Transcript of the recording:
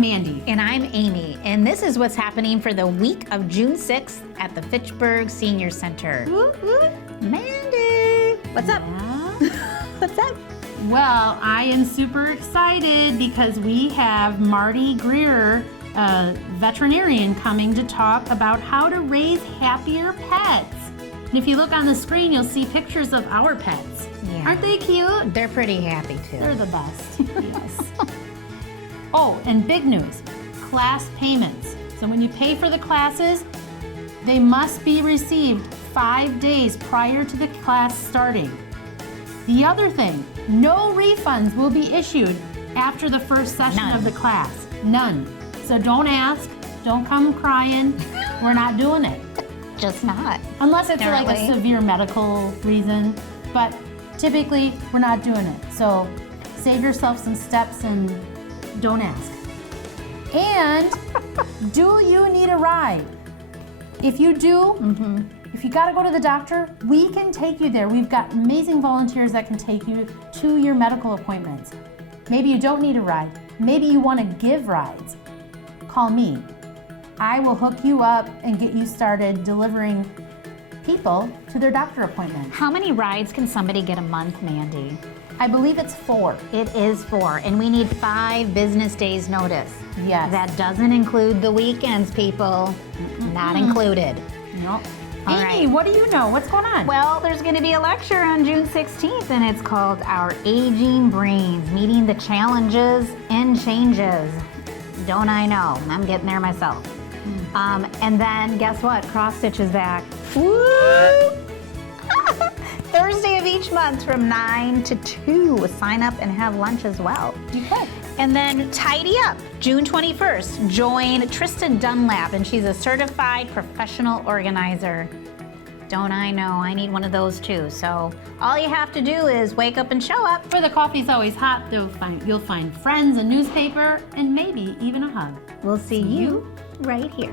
I'm Mandy. And I'm Amy, and this is what's happening for the week of June 6th at the Fitchburg Senior Center. Mandy, what's up? What's up? Well, I am super excited because we have Marty Greer, a veterinarian, coming to talk about how to raise happier pets. And if you look on the screen, you'll see pictures of our pets. Yeah. Aren't they cute? They're pretty happy too. They're the best, yes. Oh, and big news, class payments. So when you pay for the classes, they must be received 5 days prior to the class starting. The other thing, no refunds will be issued after the first session of the class. None. So don't ask, don't come crying. We're not doing it. Just not. Unless it's like a Apparently. severe medical reason, but typically we're not doing it. So save yourself some steps and don't ask. And do you need a ride? If you do, if you gotta go to the doctor, we can take you there. We've got amazing volunteers that can take you to your medical appointments. Maybe you don't need a ride. Maybe you wanna give rides. Call me. I will hook you up and get you started delivering people to their doctor appointments. How many rides can somebody get a month, Mandy? I believe it's 4. It is 4, and we need 5 business days notice. Yes. That doesn't include the weekends, people. Not included. Nope. All Amy, right. what do you know? What's going on? Well, there's going to be a lecture on June 16th, and it's called Our Aging Brains, Meeting the Challenges and Changes. Don't I know? I'm getting there myself. And then, guess what? Cross Stitch is back. Woo! Thursday of each month from 9 to 2. Sign up and have lunch as well. You could. And then Tidy Up, June 21st. Join Trista Dunlap, and she's a certified professional organizer. Don't I know? I need one of those too. So all you have to do is wake up and show up. For the coffee's always hot, you'll find friends, a newspaper, and maybe even a hug. We'll see you right here.